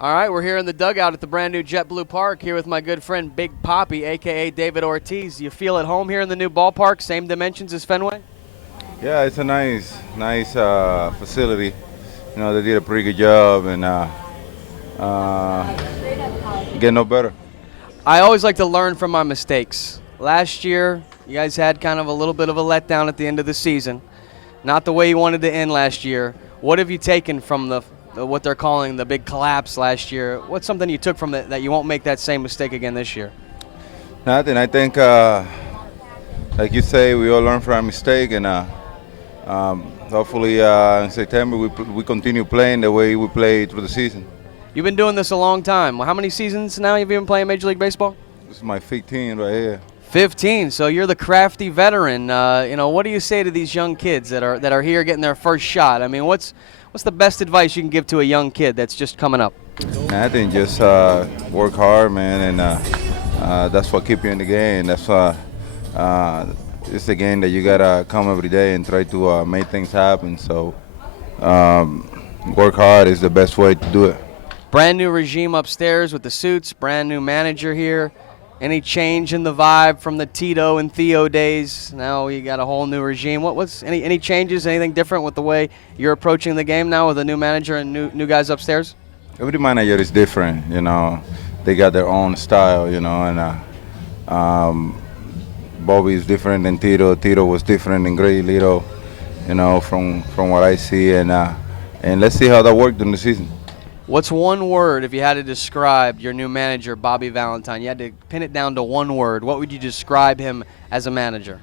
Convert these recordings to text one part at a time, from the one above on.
All right, we're here in the dugout at the brand new JetBlue Park here with my good friend Big Papi, a.k.a. David Ortiz. You feel at home here in the new ballpark, same dimensions as Fenway? Yeah, it's a nice facility. You know, they did a pretty good job, and get no better. I always like to learn from my mistakes. Last year, you guys had kind of a little bit of a letdown at the end of the season. Not the way you wanted to end last year. What have you taken from what they're calling the big collapse last year? What's something you took from that you won't make that same mistake again this year? Nothing. I think, like you say, we all learn from our mistake, and hopefully in September we continue playing the way we played through the season. You've been doing this a long time. How many seasons now have you been playing Major League Baseball? This is my 15 right here. 15. So you're the crafty veteran. What do you say to these young kids that are here getting their first shot? I mean, what's the best advice you can give to a young kid that's just coming up? I think just work hard, man, and that's what keeps you in the game. That's why it's a game that you gotta come every day and try to make things happen. So work hard is the best way to do it. Brand new regime upstairs with the suits. Brand new manager here. Any change in the vibe from the Tito and Theo days? Now we got a whole new regime. What's any changes? Anything different with the way you're approaching the game now with a new manager and new guys upstairs? Every manager is different, you know. They got their own style, you know, and Bobby is different than Tito. Tito was different than Lito, you know, from what I see, and let's see how that worked in the season. What's one word, if you had to describe your new manager, Bobby Valentine? You had to pin it down to one word. What would you describe him as a manager?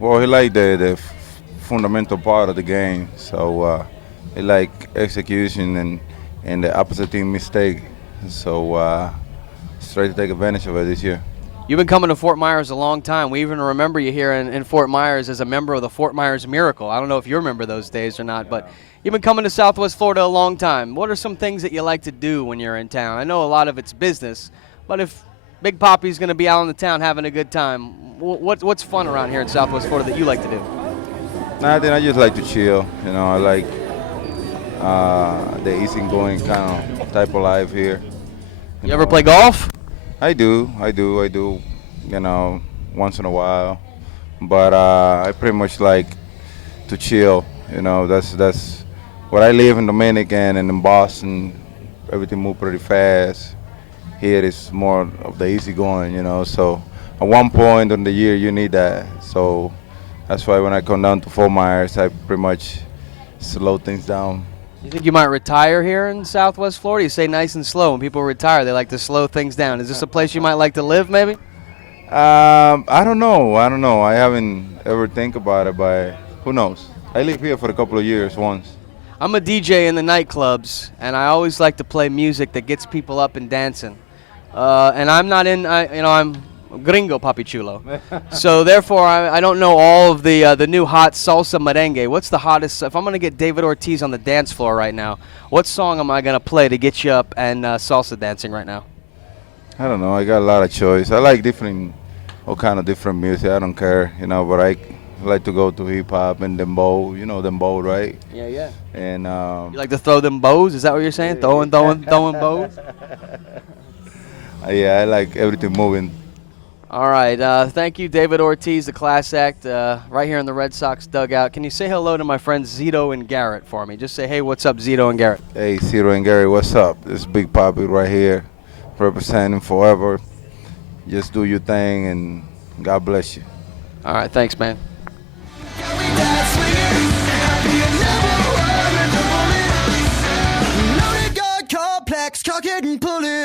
Well, he liked the fundamental part of the game. So he liked execution and the opposite team mistake. So he's trying to take advantage of it this year. You've been coming to Fort Myers a long time. We even remember you here in Fort Myers as a member of the Fort Myers Miracle. I don't know if you remember those days or not, but you've been coming to Southwest Florida a long time. What are some things that you like to do when you're in town? I know a lot of it's business, but if Big Papi's going to be out in the town having a good time, what's fun around here in Southwest Florida that you like to do? Nothing. I just like to chill. You know, I like the easygoing kind of type of life here. You ever play golf? I do, you know, once in a while. But I pretty much like to chill. You know, that's what I live in Dominican and in Boston. Everything moves pretty fast. Here it's more of the easygoing, you know. So at one point in the year you need that. So that's why when I come down to Fort Myers, I pretty much slow things down. You think you might retire here in Southwest Florida? You say nice and slow. When people retire, they like to slow things down. Is this a place you might like to live, maybe? I don't know. I haven't ever think about it, but who knows? I lived here for a couple of years once. I'm a DJ in the nightclubs, and I always like to play music that gets people up and dancing. And I'm not I'm gringo, Papi Chulo. So therefore, I don't know all of the new hot salsa merengue. What's the hottest? If I'm going to get David Ortiz on the dance floor right now, what song am I going to play to get you up and salsa dancing right now? I don't know. I got a lot of choice. I like all kind of different music. I don't care, you know, but I like to go to hip-hop and dembow. You know dembow, right? Yeah. And you like to throw them bows? Is that what you're saying? Throwing bows? Yeah, I like everything moving. All right. Thank you, David Ortiz, the class act, right here in the Red Sox dugout. Can you say hello to my friends Zito and Garrett for me? Just say, hey, what's up, Zito and Garrett? Hey, Zito and Gary, what's up? This is Big Papi right here, representing forever. Just do your thing, and God bless you. All right. Thanks, man. Cock it and pull it.